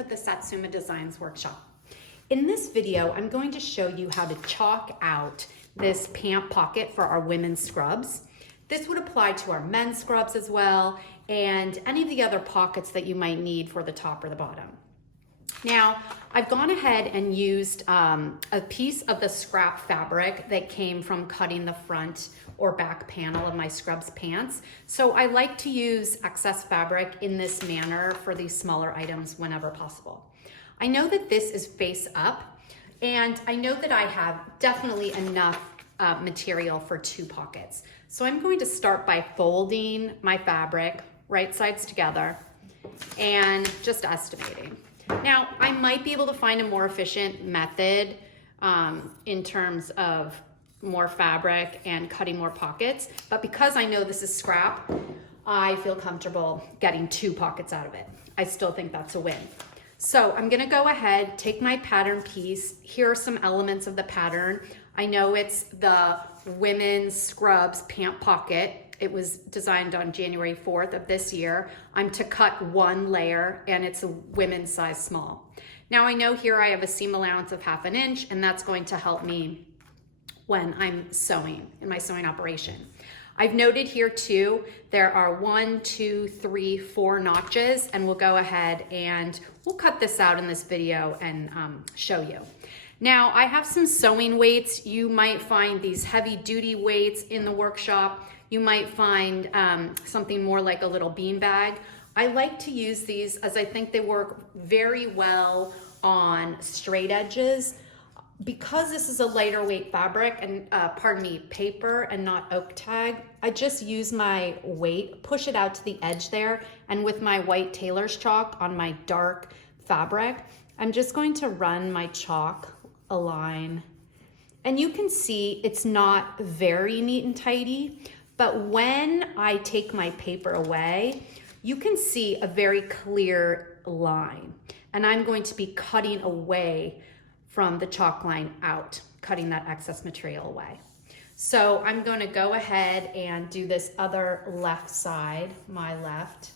of the Satsuma Designs workshop. In this video, I'm going to show you how to chalk out this pant pocket for our women's scrubs. This would apply to our men's scrubs as well, and any of the other pockets that you might need for the top or the bottom. Now, I've gone ahead and used a piece of the scrap fabric that came from cutting the front or back panel of my scrubs pants. So I like to use excess fabric in this manner for these smaller items whenever possible. I know that this is face up, and I know that I have definitely enough material for 2 pockets. So I'm going to start by folding my fabric right sides together and just estimating. Now, I might be able to find a more efficient method in terms of more fabric and cutting more pockets, but because I know this is scrap, I feel comfortable getting 2 pockets out of it. I still think that's a win. So I'm gonna go ahead, take my pattern piece. Here are some elements of the pattern. I know it's the women's scrubs pant pocket. It was designed on January 4th of this year. I'm to cut 1 layer, and it's a women's size small. Now I know here I have a seam allowance of 1/2 inch, and that's going to help me when I'm sewing in my sewing operation. I've noted here too, there are 1, 2, 3, 4 notches, and we'll go ahead and we'll cut this out in this video and show you. Now, I have some sewing weights. You might find these heavy duty weights in the workshop. You might find something more like a little bean bag. I like to use these as I think they work very well on straight edges. Because this is a lighter weight fabric and paper and not oak tag, I just use my weight, push it out to the edge there, and with my white tailor's chalk on my dark fabric, I'm just going to run my chalk a line. And you can see it's not very neat and tidy, but when I take my paper away, you can see a very clear line. And I'm going to be cutting away from the chalk line out, cutting that excess material away. So I'm going to go ahead and do this other left side, my left,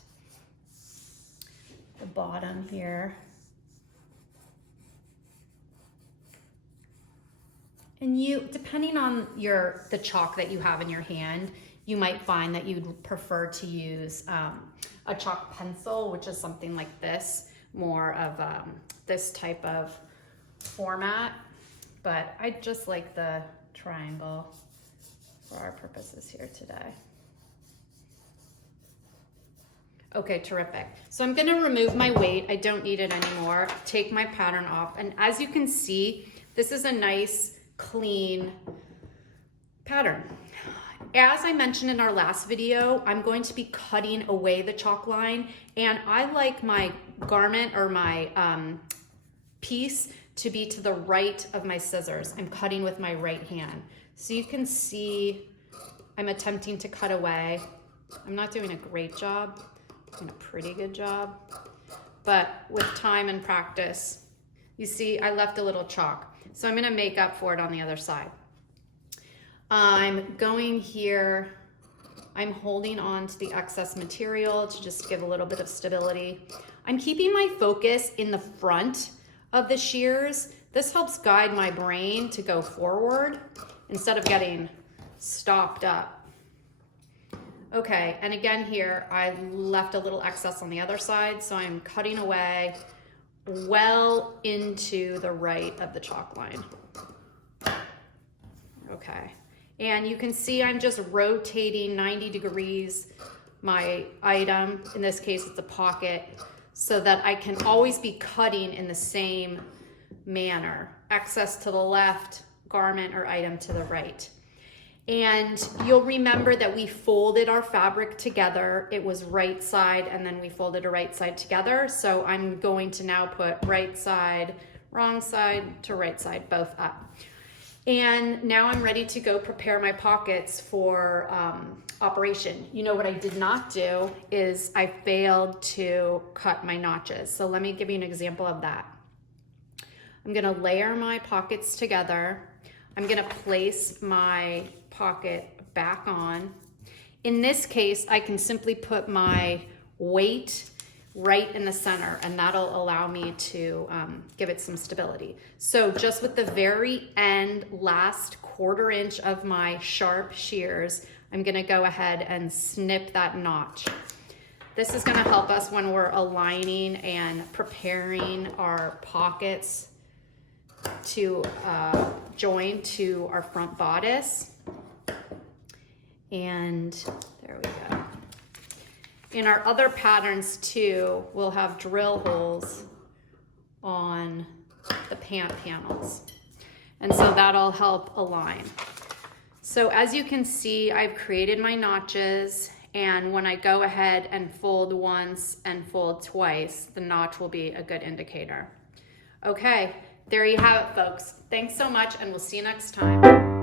the bottom here. And you, depending on the chalk that you have in your hand, you might find that you'd prefer to use a chalk pencil, which is something like this, more of this type of format, but I just like the triangle for our purposes here today. Okay, terrific. So I'm gonna remove my weight. I don't need it anymore. Take my pattern off, and as you can see, this is a nice, clean pattern. As I mentioned in our last video, I'm going to be cutting away the chalk line, and I like my garment or my piece to be to the right of my scissors. I'm cutting with my right hand. So you can see I'm attempting to cut away. I'm not doing a great job, I'm doing a pretty good job, but with time and practice, you see I left a little chalk. So I'm gonna make up for it on the other side. I'm going here, I'm holding on to the excess material to just give a little bit of stability. I'm keeping my focus in the front of the shears. This helps guide my brain to go forward instead of getting stopped up. Okay, and again here, I left a little excess on the other side, so I'm cutting away well into the right of the chalk line. Okay, and you can see I'm just rotating 90 degrees my item, in this case it's a pocket, so that I can always be cutting in the same manner. Excess to the left, garment or item to the right. And you'll remember that we folded our fabric together. It was right side, and then we folded a right side together. So I'm going to now put right side, wrong side to right side, both up. And now I'm ready to go prepare my pockets for operation. You know what I did not do is I failed to cut my notches. So let me give you an example of that. I'm gonna layer my pockets together. I'm gonna place my pocket back on. In this case, I can simply put my weight right in the center, and that'll allow me to give it some stability. So just with the very end, last 1/4 inch of my sharp shears, I'm gonna go ahead and snip that notch. This is gonna help us when we're aligning and preparing our pockets to join to our front bodice. And there we go. In our other patterns too, we'll have drill holes on the pant panels. And so that'll help align. So as you can see, I've created my notches, and when I go ahead and fold once and fold twice, the notch will be a good indicator. Okay, there you have it, folks. Thanks so much, and we'll see you next time.